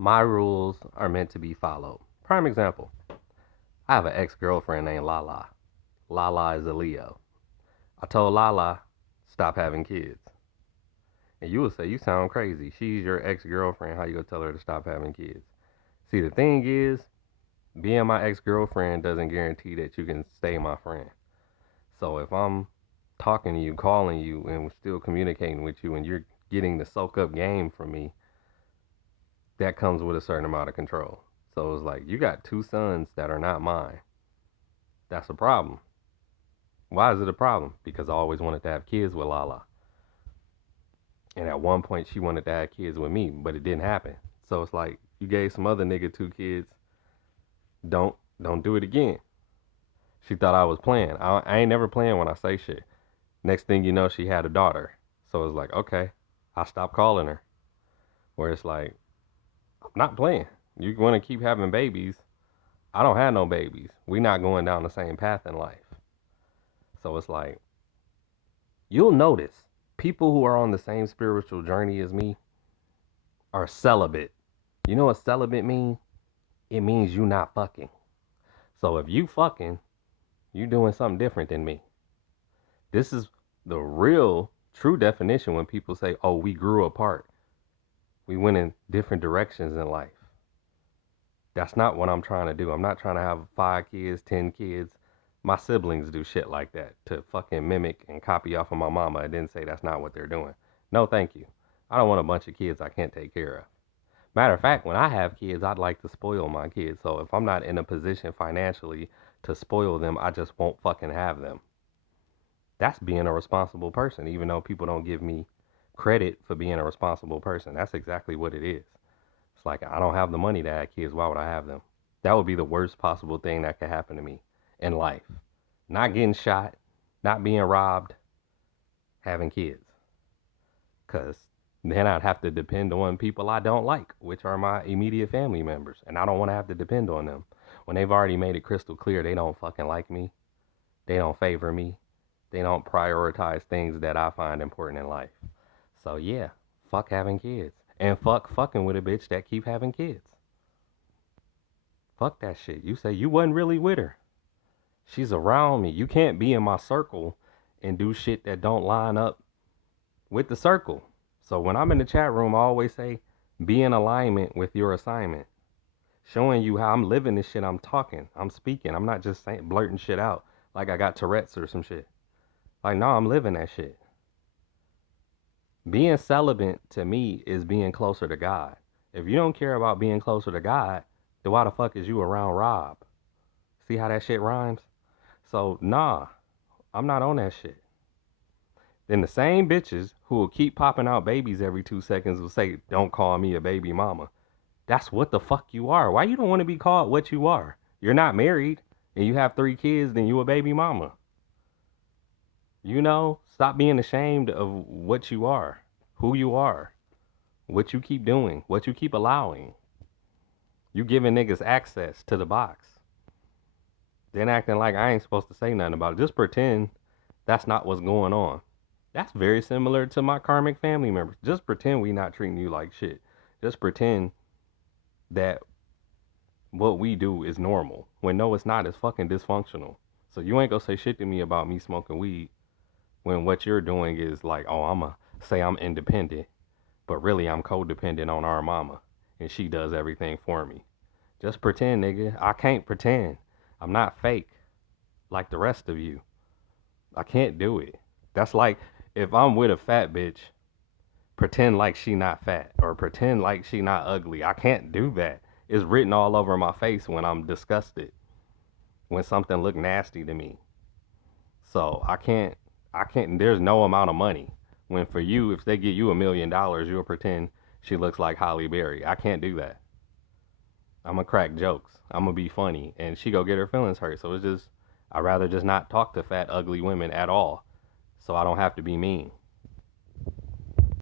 My rules are meant to be followed. Prime example, I have an ex girlfriend named Lala. Lala is a Leo. I told Lala, stop having kids. And you will say, you sound crazy. She's your ex girlfriend. How you gonna tell her to stop having kids? See, the thing is, being my ex girlfriend doesn't guarantee that you can stay my friend. So if I'm talking to you, calling you, and still communicating with you, and you're getting the soak up game from me, that comes with a certain amount of control. So it's like, you got two sons that are not mine. That's a problem. Why is it a problem? Because I always wanted to have kids with Lala. And at one point, she wanted to have kids with me, but it didn't happen. So it's like, you gave some other nigga two kids. Don't do it again. She thought I was playing. I ain't never playing when I say shit. Next thing you know, she had a daughter. So it's like, okay, I stopped calling her. Where it's like, I'm not playing. You want to keep having babies. I don't have no babies. We not going down the same path in life. So it's like, you'll notice people who are on the same spiritual journey as me are celibate. You know what celibate means? It means you not fucking. So if you fucking, you doing something different than me. This is the real true definition when people say, oh, we grew apart. We went in different directions in life. That's not what I'm trying to do. I'm not trying to have 5 kids, 10 kids. My siblings do shit like that to fucking mimic and copy off of my mama and then say that's not what they're doing. No, thank you. I don't want a bunch of kids I can't take care of. Matter of fact, when I have kids, I'd like to spoil my kids. So if I'm not in a position financially to spoil them, I just won't fucking have them. That's being a responsible person, even though people don't give me credit for being a responsible person. That's exactly what it is. It's like, I don't have the money to have kids. Why would I have them? That would be the worst possible thing that could happen to me in life. Not getting shot, not being robbed, having kids. Because then I'd have to depend on people I don't like, which are my immediate family members. And I don't want to have to depend on them when they've already made it crystal clear they don't fucking like me. They don't favor me. They don't prioritize things that I find important in life. So yeah, fuck having kids. And fuck fucking with a bitch that keep having kids. Fuck that shit. You say you wasn't really with her. She's around me. You can't be in my circle and do shit that don't line up with the circle. So when I'm in the chat room, I always say, be in alignment with your assignment. Showing you how I'm living this shit. I'm talking. I'm speaking. I'm not just saying blurting shit out like I got Tourette's or some shit. Like, no, I'm living that shit. Being celibate to me is being closer to God. If you don't care about being closer to God, then why the fuck is you around Rob? See how that shit rhymes? So, nah, I'm not on that shit. Then the same bitches who will keep popping out babies every 2 seconds will say, don't call me a baby mama. That's what the fuck you are. Why you don't want to be called what you are? You're not married and you have 3 kids, then you a baby mama. You know, stop being ashamed of what you are, who you are, what you keep doing, what you keep allowing. You giving niggas access to the box. Then acting like I ain't supposed to say nothing about it. Just pretend that's not what's going on. That's very similar to my karmic family members. Just pretend we not treating you like shit. Just pretend that what we do is normal. When no, it's not. It's fucking dysfunctional. So you ain't gonna say shit to me about me smoking weed when what you're doing is like, oh, I'ma say I'm independent, but really I'm codependent on our mama and she does everything for me. Just pretend, nigga. I can't pretend. I'm not fake like the rest of you. I can't do it. That's like if I'm with a fat bitch, pretend like she not fat or pretend like she not ugly. I can't do that. It's written all over my face when I'm disgusted, when something look nasty to me. So I can't, there's no amount of money. When for you, if they give you $1 million, you'll pretend she looks like Holly Berry. I can't do that. I'm gonna crack jokes. I'm gonna be funny, and she go get her feelings hurt. So it's just, I'd rather just not talk to fat, ugly women at all, so I don't have to be mean.